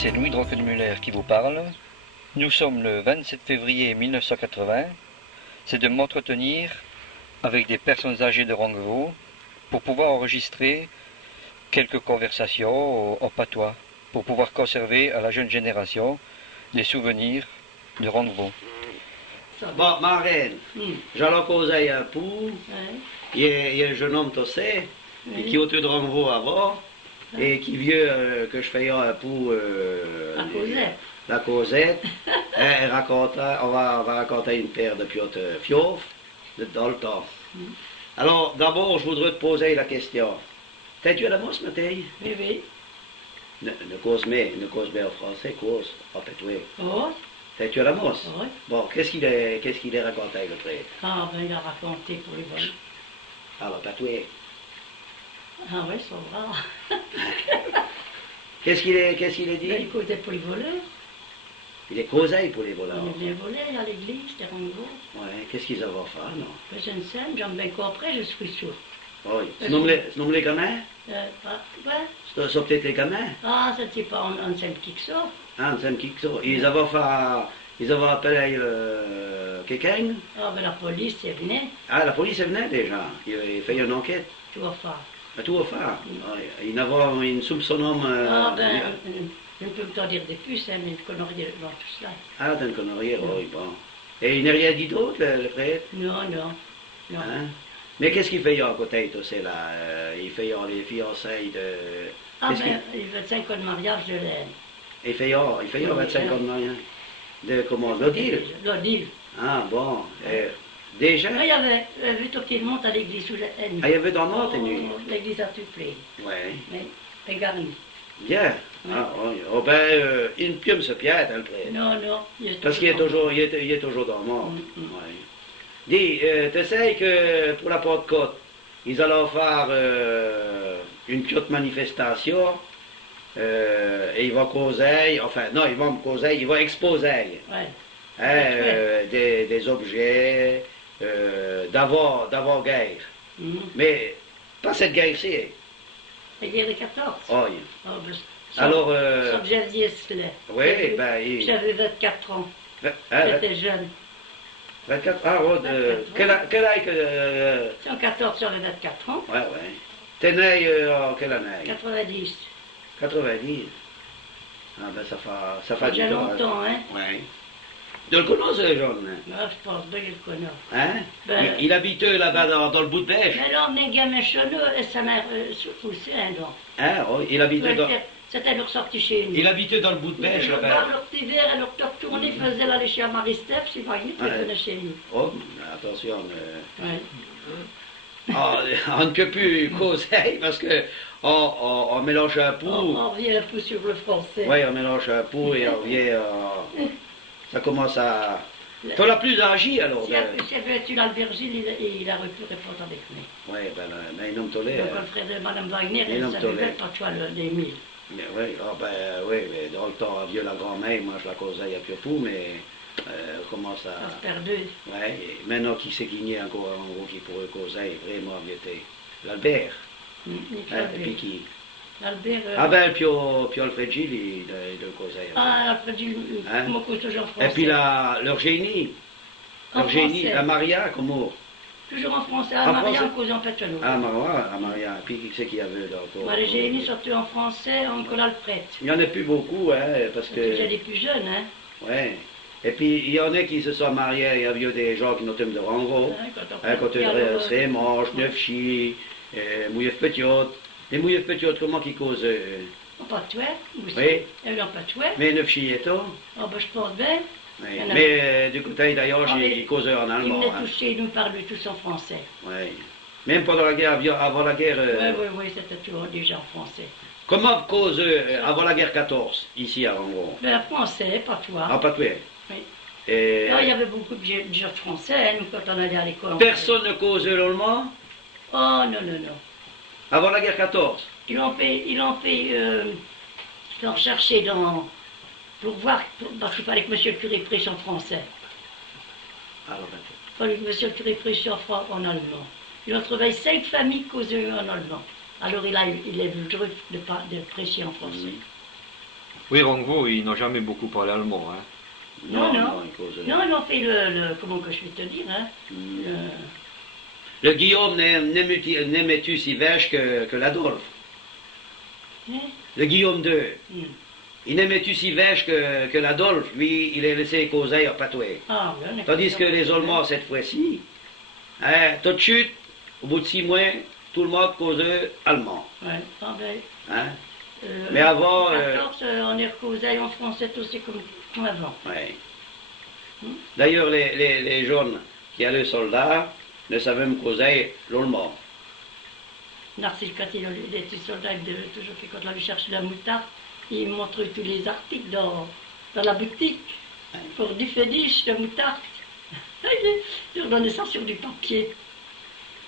c'est Louis Drockenmüller qui vous parle. Nous sommes le 27 février 1980. C'est de m'entretenir avec des personnes âgées de Rangvo pour pouvoir enregistrer quelques conversations en patois, pour pouvoir conserver à la jeune génération des souvenirs de Rangvo. Bon, ma reine, j'allais causer un peu. Il y a un jeune homme, tu sais, qui est autour de Rangvo avant, et qui veut que je fasse un peu la causette. Elle on va raconter une paire de piottes fiof dans le temps. Alors, d'abord, je voudrais te poser la question. T'es-tu à la mousse, Mathilde? Oui, oui. Ne cause bien en français, cause, en pétoué. Oh, T'es-tu à la mousse? oui. Bon, qu'est-ce qu'il est raconté, le prêtre? Ah, ben il a raconté pour les vols. Alors, pétoué. Ah oui, c'est vrai. Qu'est-ce qu'il est dit? Ben, il causait pour les voleurs. Il est causé pour les voleurs. On est bien volés à l'église, c'était Rangvo. Ouais, qu'est-ce qu'ils avaient fait, non? Ben, je ne sais, j'en bien qu'après, je suis sûr. Oui. Ce nom les gamins? Ouais. Ça peut-être les gamins? Ah, c'était pas en scène qui que ça. Ah, c'est un qui que ça. Ils avaient appelé quelqu'un? Ah, ben la police, elle venait, Ah, la police est venue déjà. Il fait une enquête. tu vas faire. À tout au faire. Il avait une soupçonne. Ah, ben, je ne peux pas t'en dire des plus, hein, mais je connais rien dans tout cela. Ah, d'un connerie, oui, bon. Et il n'a rien dit d'autre, le prêtre? Non, non, non. Hein? Mais qu'est-ce qu'il fait à côté, tu sais, là? Il fait les fiançailles de... Ah, Qu'est-ce ben, il 25 ans de mariage de l'aine. Il fait 25 ans de mariage. De comment? L'Odile? L'Odile. Ah, bon. Déjà? Il y avait tout qui monte à l'église sous la haine. Ah, il y avait dans notre tenue? L'église a tout plein. Oui. Mais, est garnie. Bien. Oui. Ah, oui. Oh, ben, il ne peut me se piète, le prêtre. Non, non. Parce qu'il est toujours, il est toujours dans le monde. Ouais. Dis, tu sais que pour la Pentecôte, ils allaient faire une petite manifestation et ils vont causer, enfin, non, ils vont causer, ils vont exposer des objets d'avant guerre. Mais pas cette guerre-ci. La guerre des 14. Oh, Oh, ben, alors, sauf Javier Slay. oui, ben, J'avais 24 ans. J'étais jeune. 24, ah, ouais, 24, quel âge que... En 14, j'avais 24 ans. Ouais. T'es né en quelle année? 90. 90. Ah ben ça fait Déjà du temps. longtemps, hein? Oui. Tu le connais, ce jeune? Ah, je pense bien que je le connais. Hein? Ben, il habite là-bas dans le bout de pêche. Mais là, mes gamins cheneux, ça m'a poussé un don. Hein? Oh, il habitait dans... C'était leur sortie chez nous. Il habitait dans le bout de pêche, là-bas. Dans leur petit verre, alors leur tournée faisait l'aller chez Marie-Steph, si vous voyez, qui venait chez nous. Oh, attention. Ouais. On ne peut plus causer parce que on mélange un peu. On revient un peu sur le français. Oui, on mélange un peu et on revient... ça commence à... Tu l'as plus âgé alors? Si avait tu l'Albergine, il aurait pu répondre avec nous. Oui, ben, mais il nomme tolé. Donc, le frère de Mme Wagner, elle savait pas toi les mille. Mais oui, mais dans le temps, vieux la grand-mère, moi je la causais il y a plus tout, mais commence à... On se perdait. Oui, maintenant qui s'est guigné encore en gros qui pourrait causer, vraiment, il était l'Albert. Et puis qui... L'Albert... Ah ben, puis Alfred Gilles, il de causer. Ah, Alfred Gilles, comment cause toujours en français. Et puis l'Eugénie, la Maria, comment? Toujours en français. Ah, Maria, en cause en fait, Ah, Maria, puis qui c'est qui avait encore? Marie-Génie, surtout en français, on colle le prêtre. Il n'y en a plus beaucoup, hein, parce que... J'ai des plus jeunes, hein. Oui. Et puis, il y en a qui se sont mariés, il y avait des gens qui n'ont pas de Rangvo. Quand on c'est manche, neuf chi, mouilleuf petiote. Les mouilleuf petiote, comment qu'ils causent? Pas de oui. Elles n'ont pas de mais neuf chi et tout. Ah, ben, je pense bien. Oui. Mais du côté d'ailleurs, ils causaient en allemand. Ils venaient tous chez nous parler tous en français. Oui. Même pendant la guerre, avant la guerre... Oui, c'était toujours déjà en français. Comment cause avant la guerre 14, ici à Rangvo? Ben, français, pas toi. Ah, pas toi. Oui. Et... Là, il y avait beaucoup de gens français, hein, nous, quand on allait à l'école. Personne ne cause l'allemand? Oh, non. Avant la guerre 14? Ils l'ont cherché pour voir, parce qu'il fallait que monsieur le curé prêche en français. Alors, Il fallait que monsieur le curé prêche en allemand. Ils ont trouvé 5 familles causées en allemand. Alors il a vu le droit de prêcher en français. Oui, Rongvo, ils n'ont jamais beaucoup parlé allemand. Hein. Non, il cause- non, ils ont fait comment que je vais te dire, hein, Le Guillaume n'aimait-tu si vache que l'Adolphe? Le Guillaume II. Il n'aimait-tu si vache que l'Adolphe? Lui, il a laissé causer à patouer. Ah, oui, Tandis que les Allemands, cette fois-ci, hein, tout de suite, au bout de 6 mois, tout le monde causait allemand. Ouais, ah ben, Hein? Mais avant... 14, on est causé en français aussi comme avant. Ouais. D'ailleurs, les jeunes qui allaient soldats ne savaient même causer l'allemand. Narcisse, quand il était soldat, toujours quand on allait chercher la moutarde, il montrait tous les articles dans la boutique pour du fétiche de moutarde. Il redonnait ça sur du papier.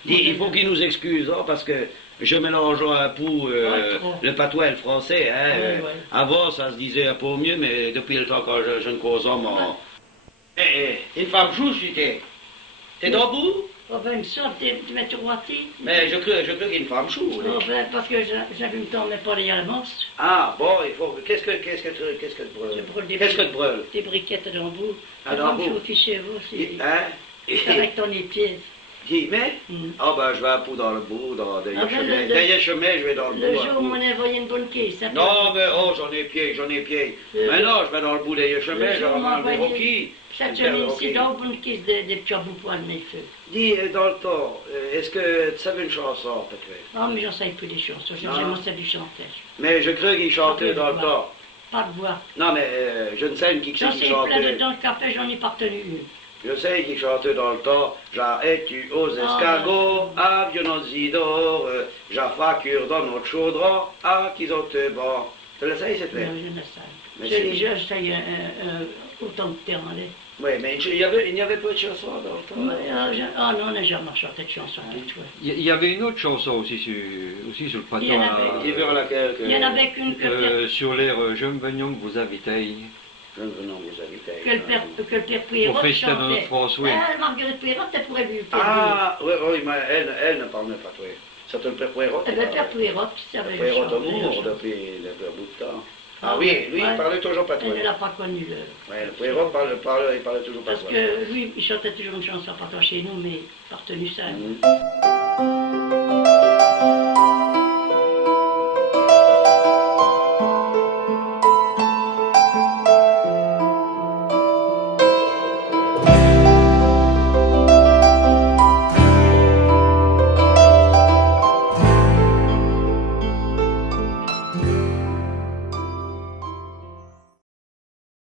Il faut qu'il nous excuse, hein, parce que je mélange un peu le patois et le français. Hein, Ouais. Avant, ça se disait un peu mieux, mais depuis le temps que je ne cause pas, une femme chouche, t'es debout? Oh ben, une sorte de mettre au rôti. Mais je crois qu'il y a une femme chou. Oh ben, parce que j'avais le temps, mais pas les allemands. Ah, bon, il faut... Qu'est-ce que tu Je brûle des Qu'est-ce que tu brûles? Des briquettes d'embout. Ah, d'embout. Comme je suis chez vous, c'est Hein? avec ton épied. Dis, mais? Ah ben, je vais un peu dans le bout, derrière chemin. Derrière chemin, je vais dans le bout. Le jour où on a envoyé une bonne caisse. ça Non, peut- mais oh, j'en ai pied. Mais non, je vais dans le bout derrière chemin, je vais jour où on dans m'a le envoyé Rocky. chaque semaine ici, dans une bonne caisse des petits bouts poils de mes feux. Dis, dans le temps, est-ce que tu savais une chanson, peut-être? Ah, mais j'en sais plus des chansons, j'ai Non. jamais fait du chantage. Mais je crois qu'il chantait dans le Pas temps. Pas de voix. Non, mais je ne sais qui J'en c'est sais qui plein chantait. dans le café, j'en ai pas retenu une. Je sais qu'il chantait dans le temps, j'arrête-tu aux escargots, à Violonzidor, j'affacure dans notre chaudron, à qu'ils ont te bon. Tu le sais, cette Non, lettre? je ne sais. Mais Je si. les je sais autant de terrain. Oui, mais il n'y avait pas de chanson dans le temps. Ah non, on n'a jamais chanté de chanson du tout. Il y avait une autre chanson aussi sur le Il y en patois. avait. Il verra laquelle que... Il y en avait qu'une Sur l'air Je me venions que vous invitez. Je ne veux non vous inviter. que le père Pouirot Au festin de chantait. notre France, oui. Marguerite Pouirot, tu pourrais lui faire Ah, oui, mais elle ne parlait pas toi. C'est le père Poirot. dire. Le père Pouirot, qui savait Poirot chanter. d'amour depuis un bout de temps. Ah Ah, oui, ouais, lui, il parlait toujours pas toi. Elle ne l'a pas connu. Oui, le Poirot il parlait toujours pas Parce toi. que lui, il chantait toujours une chanson, pas toi chez nous, mais il a retenu ça. Mhm.